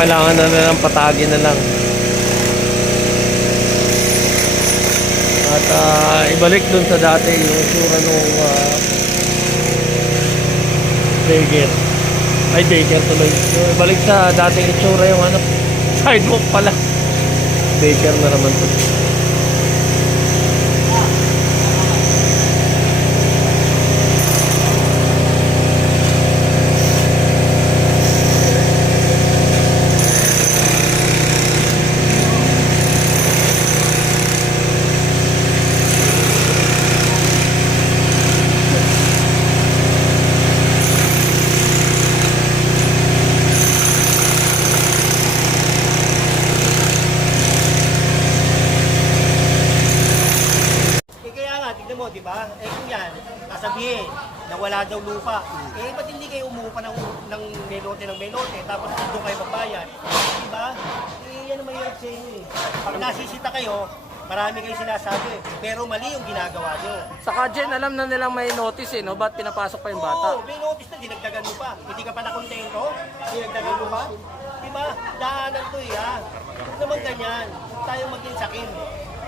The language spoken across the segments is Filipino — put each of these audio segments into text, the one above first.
kailangan na lang patagin na lang. At ibalik dun sa dati yung itsura nung daycare. Ay, daycare tuloy. Ibalik sa dating itsura yung ano, sidewalk pala. Daycare na naman to. Diba? Eh kung yan, nasabihin na wala daw lupa, eh ba't hindi kayo umuupa ng melote, tapos doon kayo magbayad? Diba? Eh yan naman yung sa inyo eh. Pag nasisita kayo, marami kayo sinasabi, pero mali yung ginagawa nyo. Saka Jen, alam na nilang may notice eh, no? Ba't pinapasok pa yung bata? Oo, may notice na, dinagdagan mo pa. Hindi ka pa nakontento? Dinagdagan mo pa? Diba? Daanan to eh ha. Huwag naman ganyan. Huwag tayong maging sakin.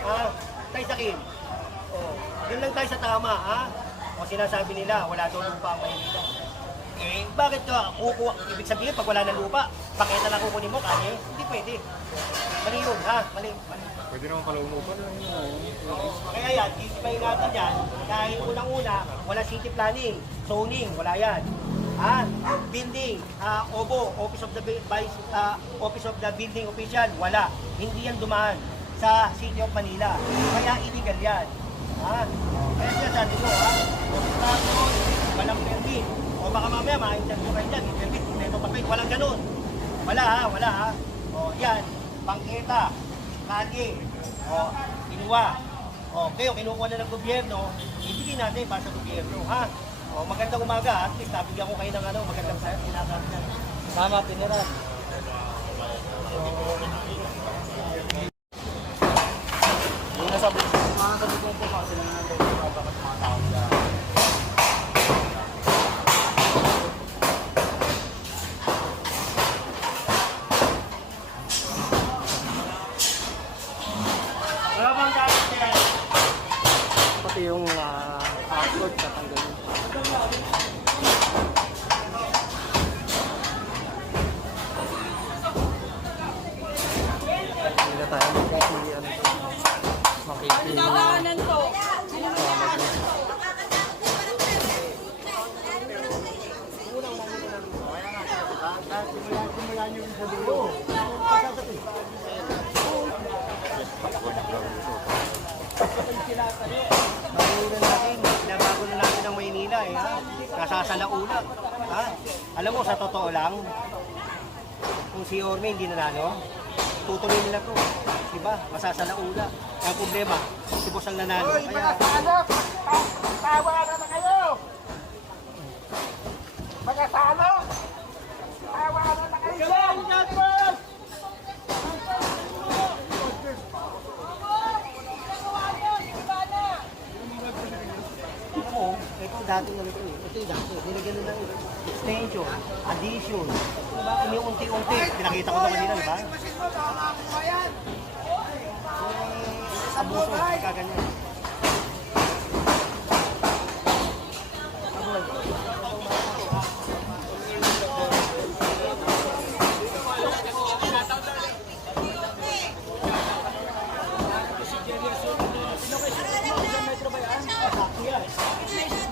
Ha? Tayo sakin. Oh, yun lang tayo sa tama, ha? O sinasabi nila, wala daw lupa ang Maynila. Eh, bakit ka kukuha? Ibig sabihin, pag wala ng lupa, bakit na lang kukunin mo, kanya? Hindi pwede. Mali yun, ha? Mali. Pwede naman pala umupa na yun. Kaya yan, isipay natin yan, dahil unang-una, wala city planning, zoning, wala yan. Ha? Building, OBO, Office of the Building Official, wala. Hindi yan dumaan sa City of Manila. Kaya illegal yan. Ha? Kaya siya sabi ko, ha? Walang permit. O baka mamaya, ma-interview kayo dyan, permit, kompleto papel. Walang ganun. Wala ha, wala ha. O yan, bangketa, kage, o kinuha. O kayo, kinukuha na ng gobyerno, ibigin natin para sa gobyerno, ha? O magandang umaga, at least nabigyan ko kayo ng ano, magandang sinasabi na. Tama, tiniran. Yung nasabi ko po kasi na natin bakit mga tao dyan. Wala bang gamit yan? Pati yung password tatanggalin. Hindi na tayo magkasi Daanan to. Simula nyo yung sabi ko. Bago na natin ang Maynila eh, ha? Nasasalaula. Ha? Alam mo, sa totoo lang, kung si Orme hindi nanalo, tutuloy nila to. Diba? Masasalaula. Ang problema, si Boss ang nanalo. Hoy, mga salok! Tawa na kayo! Mga salok! Tawa na kayo! Oo, ito dati na ito eh. Ito yung dati. Nilagyan nila ng extension, addition. Diba? Umi-unti-unti. Pinakita ko naman nila, diba? Abuso, kaganyan.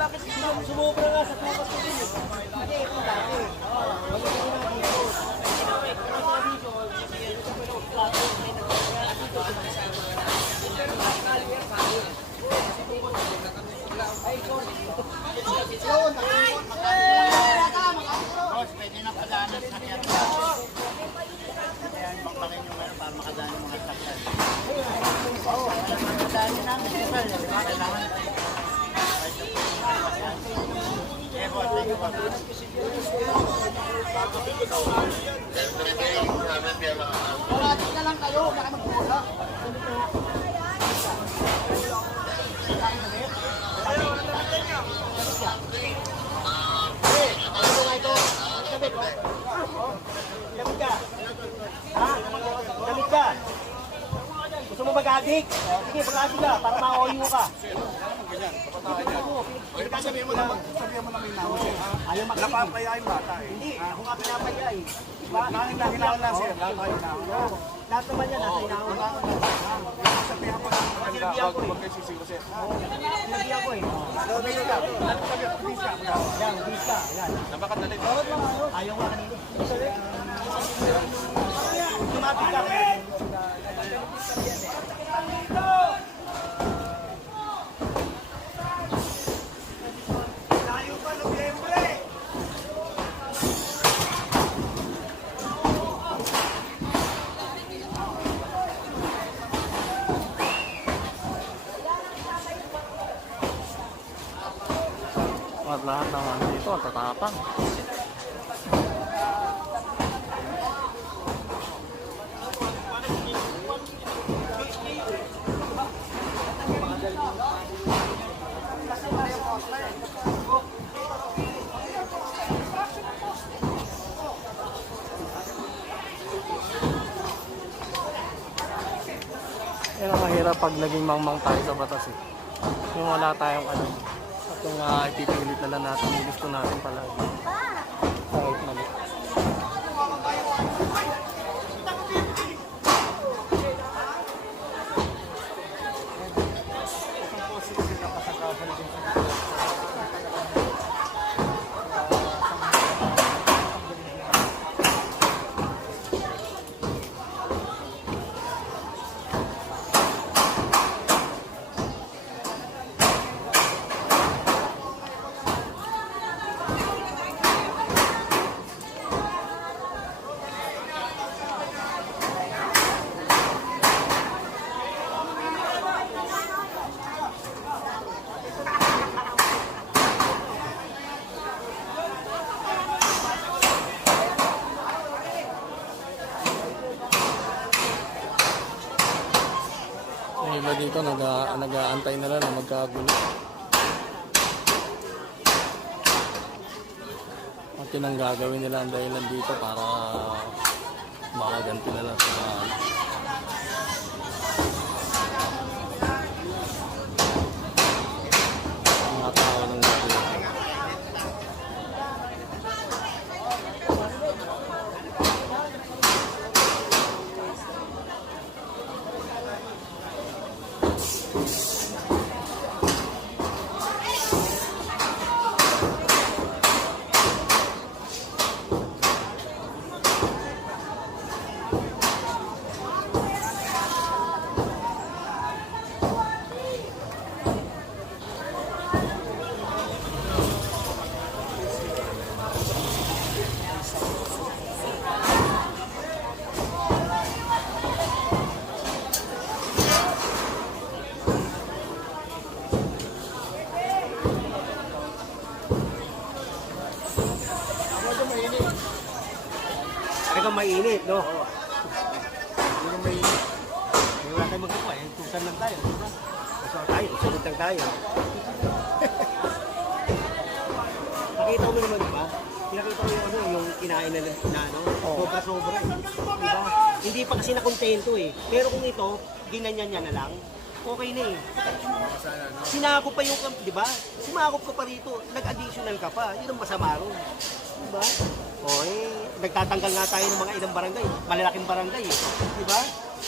Bakit sumubra nga sa tukas ko din eh? Kasi ito dati. Boss, pwede na padanan sa kyan. Kaya bakbakin yung ano para makadaan yung mga saktan. Oo, makadaan namin sir. Kailangan. Eh, boss, thank you, boss. Parati na lang kayo, baka magpula. Sabi ko, sabi ka, ka? Gusto mo mag-addict? Sige, mag-addict ka para ma-OU ka. Sabihin mo naman may naman sir. Ayaw makinig. Napapaya yung bata eh. Hindi, ako nga pinapaya eh. Diba? Hinahon lang sir. Hinahon. Lahat naman yan, nasa inahon. Sabihan mo lang. Sinabihan ko eh. Huwag kayo sisigaw sir. Sinabihan ko eh. Bis ka. Yan, bis ka. Yan. Napakadali. Ayaw nga kanina. Lumapit ka. Tayo pa Nobyembre. At lahat naman dito, tatapang. Yan ang mahirap pag naging mangmang tayo sa batas eh. Yung wala tayong ano. At yung ipipilit na lang natin yung gusto natin palagi. Kahit mali. Yung iba dito nag-aantay na lang na magkagulo. At yun ang gagawin nila ang dahilan dito para makaganti na lang sa mga tao ng dito. Talagang mainit, no? Talagang mainit. May wala tayong magkukuha eh. Tusan lang tayo. Sunod lang tayo. Nakita mo naman, di ba? Pinakita mo yung ano, yung kinain na ano, sobra-sobra eh. Diba? Hindi pa kasi nakontento eh. Pero kung ito, ginanyan niya na lang, okay na eh. Sinakop pa yung, di ba? Sumakop ka pa rito, nag-additional ka pa. Yun ang masama ron. Di ba? O eh, nagtatanggal nga tayo ng mga ilang barangay. Malalaking barangay eh. Di ba?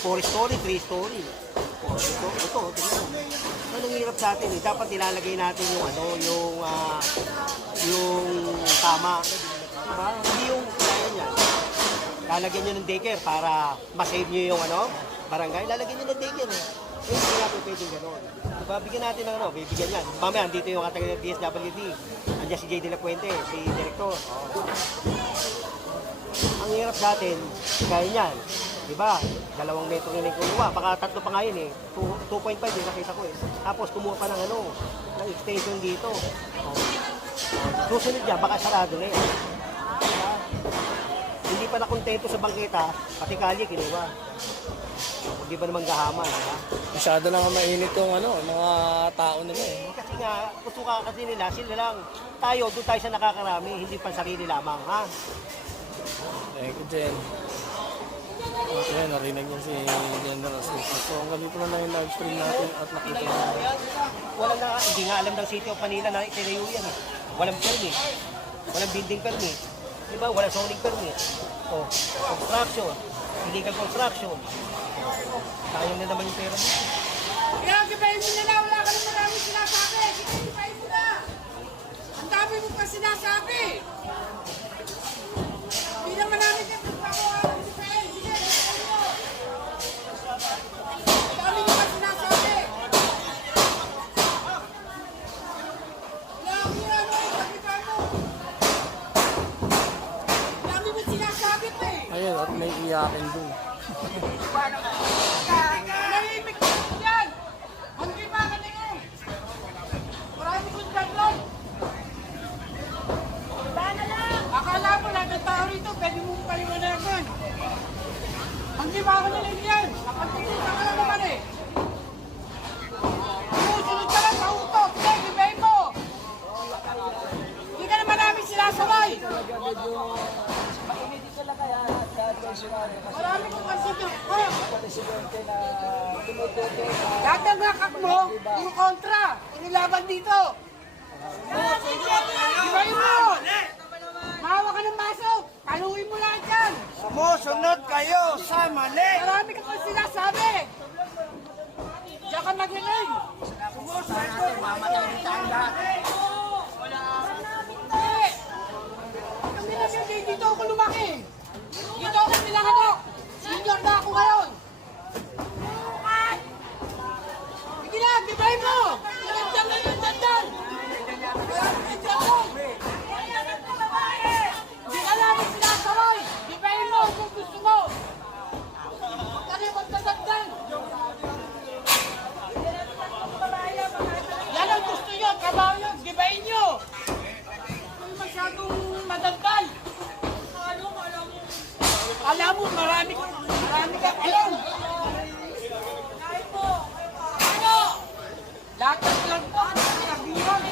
4 story, 3 story. O ito, tingnan. Anong hirap sa atin eh. Dapat nilalagay natin yung ano, yung tama. Di ba? Hindi yung kaya niyan. Lalagyan nyo ng daycare para ma-save nyo yung ano, barangay. Lalagyan nyo ng daycare eh. Eh, hindi natin pwedeng gano'n. Diba, bigyan natin ng ano, bibigyan yan. Mamaya, dito yung katagal ng DSWD. Andiyan si J. De La Puente, si Director. Ang hirap sa atin, gaya niyan. Diba, 2 metro na yung kumuha. Baka 3 pa nga yun eh. 2.5 yung nakita ko eh. Tapos kumuha pa ng ano, ng extension dito. Susunod niya, baka sarado na yun. Diba? Hindi pa nakontento sa bangketa, pati kalye kinuha. Hindi ba naman gahaman, diba? Masyado lang mainit yung ano, mga tao nila eh. Kasi nga, gusto ka kasi nila, sila lang. Tayo, doon tayo sa nakakarami, hindi pa sarili lamang, ha? Thank you, Jen. At yan, narinig niya si General Suso. So hanggang dito na lang yung live stream natin at nakita na. Wala na, hindi nga alam ng City of Manila na itinayo yan eh. Walang permit. Walang building permit. Diba? Walang zoning permit. O, construction. Illegal construction. Sayang na naman yung pera mo. Kaya gibayin mo na lang, wala ka na maraming sinasabi. Sige, gibayin mo na. Ang dami mo pa sinasabi. Hindi naman namin yung pagpakuha ng gibayin. Sige, gibayin mo. Ang dami mo pa sinasabi. Wala akong ginagawa yung gibayin mo. Ang dami mo sinasabi pa eh. Ayun, at may iyakin dun. Nahimik ka dyan! Hindi ba ka tingin? Marami kong daglog! Bana lang! Akala mo lahat ng tao rito, pwede mong paliwanagan. Hindi ba ka nalang yan? Nakapagkita ka lang naman eh. Sumusunod ka lang sa utok. Sige, gibay mo! Hindi ka naman namin sinasabay! Marami kong consider. Lahat ng nakak mo, puro kontra. Puro laban dito. Gibayin mo! Mahawa ka ng baso. Paluin mo lahat yan. Sumusunod kayo sa mali! Marami ka pang sinasabi. Diyan ka magaling. Hindi na siya dito ako lumaki. Dito ako pinahanok. Senior na ako ngayon. Sige na, gibay mo. Nagandang na yung dandan. Hindi ka namin sinasaway. Gibayin mo kung gusto mo. Huwag ka rin magdadagdan. Yan ang gusto nyo, trabaho nyo, gibayin nyo. Huwag masyadong madagdal. Alam mo, marami kang alam. Ano? Lahat ng vlog mo, sabihan.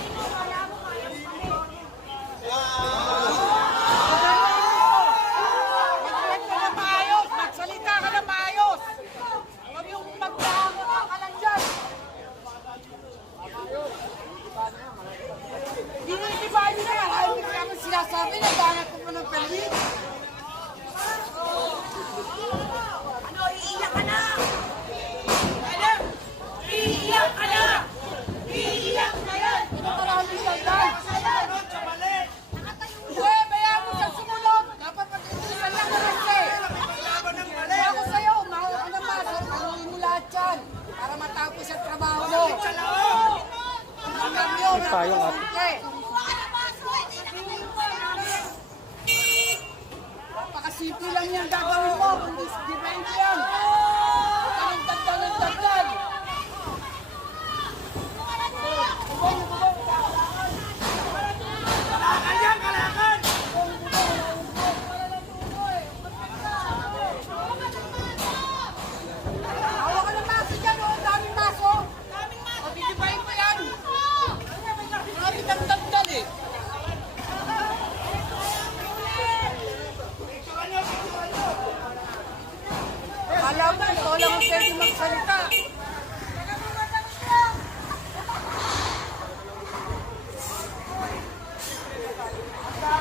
Mag-vlog ka na maayos, magsalita ka na maayos. Huwag yung magdahangot ka lang dyan. Dinidibayin mo na yan. Ayaw mo naman sinasabi na dahangat ko pa ng permit. Ano, iiyak ka na? Ano? Iiyak ka na? Iiyak na yan! Ito marami siyang dahil. Uwe, bayaan mo sa sumunod. Dapat pag-iusan lang naman siya. Ako sa'yo, mahawa ka ng maso. Panuhin mo lahat yan. Para matapos ang trabaho mo. Ang kami yun. Tayong at Napakasimple lang yan gagawin mo. Kundi gibayin mo yan. Huwag ka ng dagdag.